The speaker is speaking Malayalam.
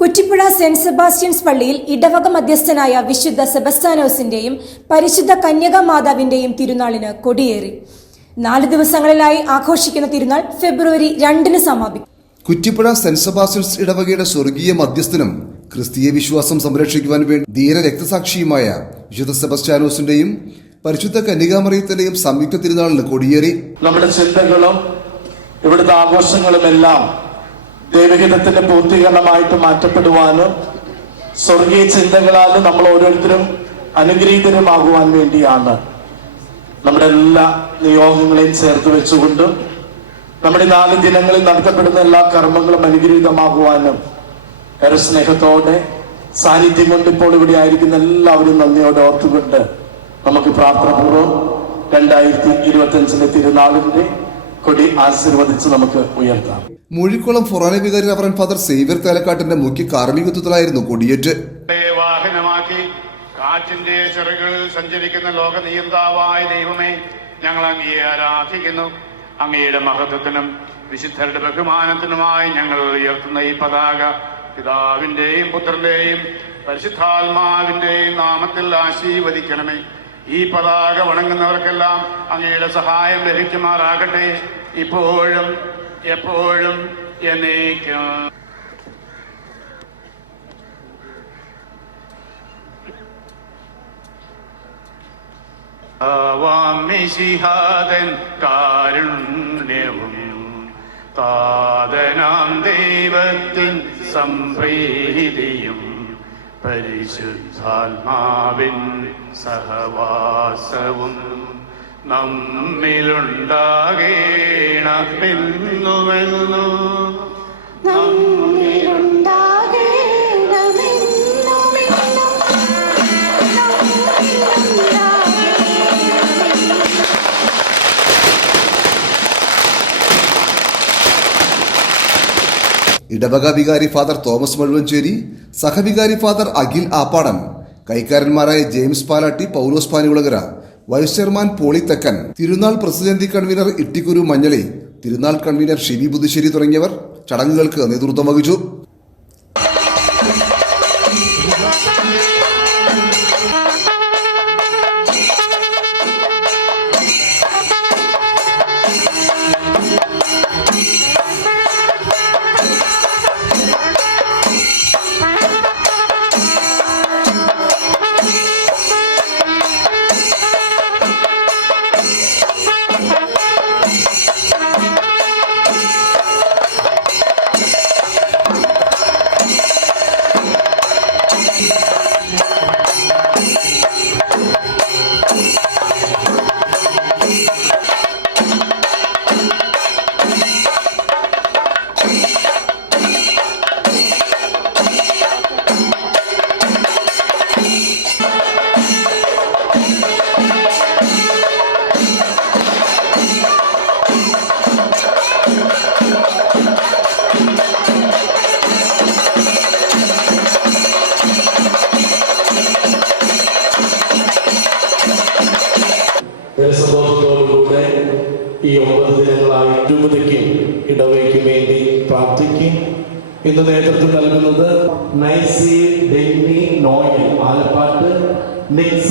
കുറ്റിപ്പുഴ സെന്റ് സെബാസ്റ്റ്യൻസ് പള്ളിയിൽ ഇടവക മധ്യസ്ഥനായ വിശുദ്ധ സെബസ്ത്യാനോസിന്റെയും പരിശുദ്ധ കന്യകാമാതാവിന്റെയും തിരുനാളിന് കൊടിയേറി. 4 ദിവസങ്ങളിലായി ആഘോഷിക്കുന്ന തിരുനാൾ ഫെബ്രുവരി 2 സമാപിക്കും. കുറ്റിപ്പുഴ സെന്റ് സെബാസ്റ്റ്യൻസ് ഇടവകയുടെ സ്വർഗീയ മധ്യസ്ഥനും ക്രിസ്തീയ വിശ്വാസം സംരക്ഷിക്കുവാൻ വേണ്ടി ധീര രക്തസാക്ഷിയുമായ വിശുദ്ധ സെബസ്ത്യാനോസിന്റെയും പരിശുദ്ധ കന്യകാമറിയത്തിന്റെയും സംയുക്ത തിരുനാളിന് കൊടിയേറി. നമ്മുടെ ചിന്തകളും ഇവിടുത്തെ ആഘോഷങ്ങളുമെല്ലാം ദൈവഹിതത്തിന്റെ പൂർത്തീകരണമായിട്ട് മാറ്റപ്പെടുവാനും സ്വർഗീയ ചിന്തകളാൽ നമ്മൾ ഓരോരുത്തരും അനുഗ്രഹീതരുമാകുവാൻ വേണ്ടിയാണ്. നമ്മുടെ എല്ലാ നിയോഗങ്ങളെയും ചേർത്ത് വെച്ചുകൊണ്ടും നമ്മുടെ 4 ദിനങ്ങളിൽ നടത്തപ്പെടുന്ന എല്ലാ കർമ്മങ്ങളും അനുഗ്രഹീതമാകുവാനും ഏറെ സ്നേഹത്തോടെ സാന്നിധ്യം കൊണ്ട് ഇപ്പോൾ ഇവിടെ ആയിരിക്കുന്ന എല്ലാവരും നന്ദിയോടെ ഓർത്തുകൊണ്ട് നമുക്ക് പ്രാർത്ഥനാപൂർവ്വം 2025 തിരുനാളിന്റെ കൊടി ആശീർവദിച്ച് നമുക്ക് ഉയർത്താം. മൂഴിക്കുളം ഫൊറാന വികാരി റവറന്റ് ഫാദർ സേവ്യർ തേലക്കാട്ടിന്റെ മുഖ്യ കാർമ്മികത്വത്തിലായിരുന്നു കൊടിയേറ്റ്. വാഹനമാക്കി കാറ്റിന്റെ ചിറകുകളിൽ സഞ്ചരിക്കുന്ന ലോക നിയന്താവായ ദൈവമേ, ഞങ്ങൾ അങ്ങയെ ആരാധിക്കുന്നു. അങ്ങയുടെ മഹത്വത്തിനും വിശുദ്ധരുടെ ബഹുമാനത്തിനുമായി ഞങ്ങൾ ഉയർത്തുന്ന ഈ പതാക പിതാവിന്റെയും പുത്രന്റെയും പരിശുദ്ധാത്മാവിന്റെയും നാമത്തിൽ ആശീർവദിക്കണമേ. ഈ പതാക വണങ്ങുന്നവർക്കെല്ലാം അങ്ങയുടെ സഹായം ലഭിക്കുമാറാകട്ടെ, ഇപ്പോഴും എപ്പോഴും എന്നേക്കും. കാരുണ്യവും താതനാം ദൈവത്തിൻ സംപ്രീതിയും പരിശുദ്ധാത്മാവിൻ സഹവാസവും നമ്മിലുണ്ടാകേണമെന്നുമെന്നു ഇടവക വികാരി ഫാദർ തോമസ് മഴുവഞ്ചേരി, സഹവികാരി ഫാദർ അഖിൽ ആപ്പാടൻ, കൈക്കാരന്മാരായ ജെയിംസ് പാലാട്ടി, പൗലോസ് പാനികുളകര, വൈസ് ചെയർമാൻ പോളി തെക്കൻ, തിരുനാൾ പ്രസിഡന്റ് കൺവീനർ ഇട്ടിക്കുരു മഞ്ഞളി, തിരുനാൾ കൺവീനർ ഷിബി പുതുശ്ശേരി തുടങ്ങിയവർ ചടങ്ങുകൾക്ക് നേതൃത്വം വഹിച്ചു. സന്തോഷത്തോടുകൂടെ ഈ 9 ദിനങ്ങളായി രൂപതയ്ക്കും ഇടവയ്ക്കും വേണ്ടി പ്രാർത്ഥിക്കും. ഇന്ന് നേതൃത്വം നൽകുന്നത് നൈസി ഡെന്നി നോയൽ ആലപ്പാട്ട്,